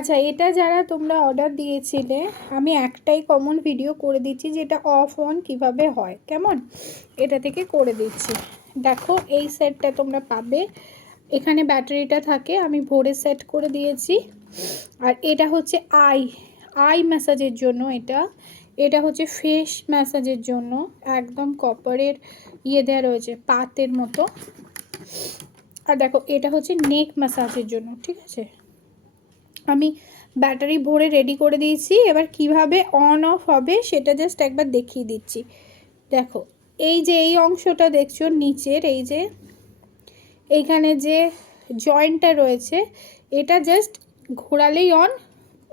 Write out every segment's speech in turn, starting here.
আচ্ছা, এটা যারা তোমরা অর্ডার দিয়েছিলে, আমি একটাই কমন ভিডিও করে দিচ্ছি যেটা অফ অন কীভাবে হয়, কেমন, এটা থেকে করে দিচ্ছি। দেখো এই সেটটা তোমরা পাবে, এখানে ব্যাটারিটা থাকে, আমি ভোরে সেট করে দিয়েছি। আর এটা হচ্ছে আই ম্যাসাজের জন্য, এটা হচ্ছে ফেস ম্যাসাজের জন্য, একদম কপারের দেওয়া রয়েছে পাতের মতো। আর দেখো এটা হচ্ছে নেক ম্যাসাজের জন্য, ঠিক আছে। আমি ব্যাটারি ভরে রেডি করে দিয়েছি, এবার কিভাবে অন অফ হবে সেটা জাস্ট একবার দেখিয়ে দিচ্ছি। দেখো এই যে এই অংশটা দেখছো নিচের, এই যে এইখানে যে জয়েন্টটা রয়েছে, এটা জাস্ট ঘোরালেই অন,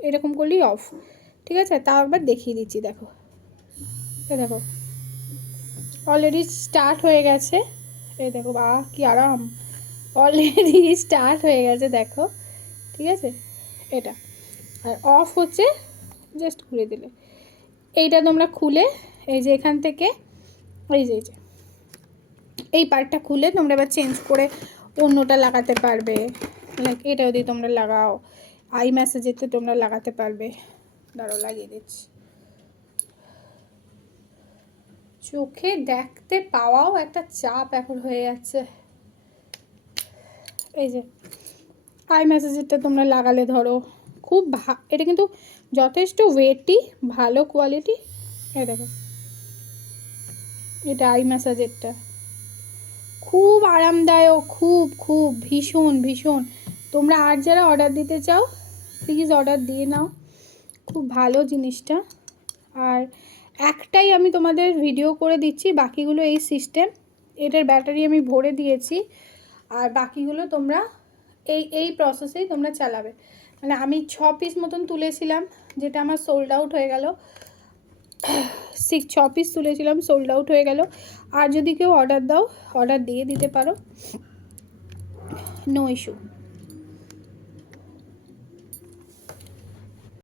এরকম করলেই অফ, ঠিক আছে। তাও একবার দেখিয়ে দিচ্ছি। দেখো দেখো অলরেডি স্টার্ট হয়ে গেছে, এই দেখো বাহ কি আরাম, অলরেডি স্টার্ট হয়ে গেছে দেখো, ঠিক আছে। এটা আর অফ হচ্ছে জাস্ট ঘুরে দিলে। এইটা তোমরা খুলে এই যে এখান থেকে এই যে এই পার্টটা খুলে তোমরা এবার চেঞ্জ করে অন্যটা লাগাতে পারবে। লাইক এটা যদি তোমরা লাগাও, আই ম্যাসাজেতে তোমরা লাগাতে পারবে। দাঁড়াও লাগিয়ে দিচ্ছি। চোখে দেখতে পাওয়াও একটা চাপ এখন হয়ে যাচ্ছে। এই যে আই ম্যাসাজেরটা তোমরা লাগালে ধরো খুব এটা কিন্তু যথেষ্ট ওয়েটি, ভালো কোয়ালিটি। এই দেখো এটা আই ম্যাসাজেরটা খুব আরামদায়ক, খুব খুব ভীষণ ভীষণ। তোমরা আর যারা অর্ডার দিতে চাও প্লিজ অর্ডার দিয়ে নাও, খুব ভালো জিনিসটা। আর একটাই আমি তোমাদের ভিডিও করে দিচ্ছি, বাকিগুলো এই সিস্টেম। এটার ব্যাটারি আমি ভরে দিয়েছি, আর বাকিগুলো তোমরা এই প্রসেসেই তোমরা চালাবে। মানে আমি 6 পিস মতন তুলেছিলাম, যেটা আমার সোল্ড আউট হয়ে গেল। 6 পিস তুলেছিলাম, সোল্ড আউট হয়ে গেল। আর যদি কেউ অর্ডার দাও, অর্ডার দিয়ে দিতে পারো, নো ইস্যু।